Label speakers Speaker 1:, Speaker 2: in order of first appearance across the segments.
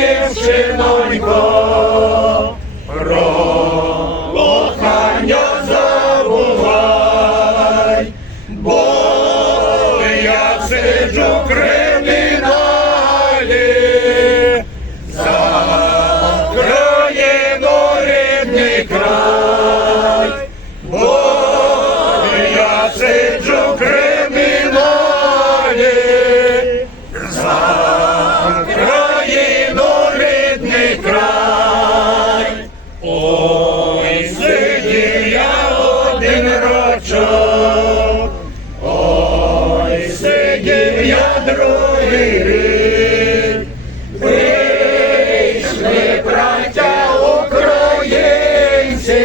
Speaker 1: дівчинонько. Другий рік, вийшли браття українці,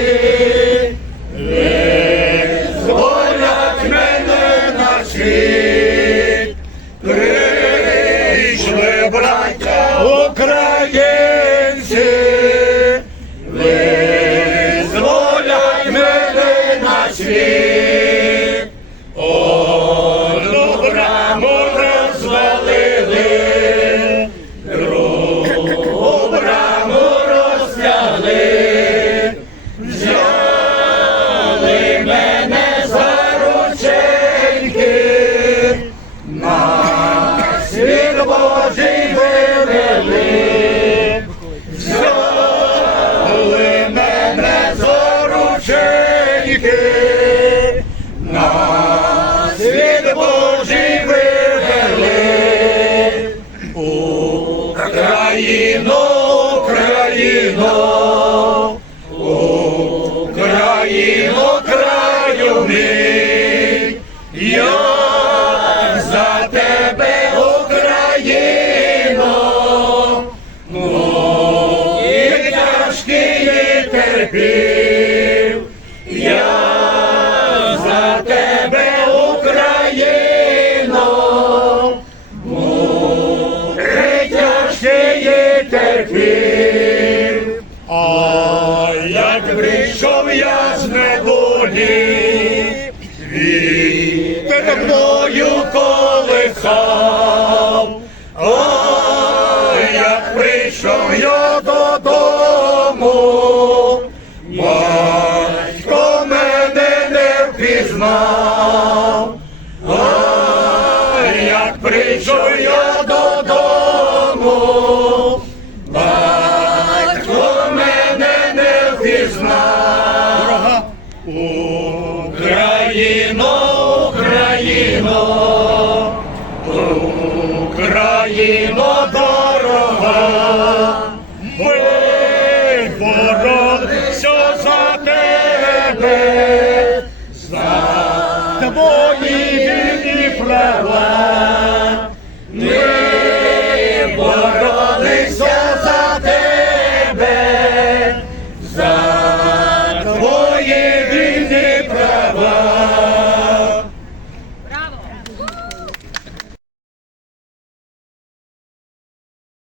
Speaker 1: на світ Божий вивели. Україно, Україно, Україно, краю я за тебе, Україно, мої тяжкі терпів, тяжкі а як прийшов я з неволі, вітер мною колихав, а як прийшов я додому, батько мене не впізнав, а як прийшов я додому, впізнав. Україно, Україно, Україно дорога, ми боремося за тебе, за твої вільні права.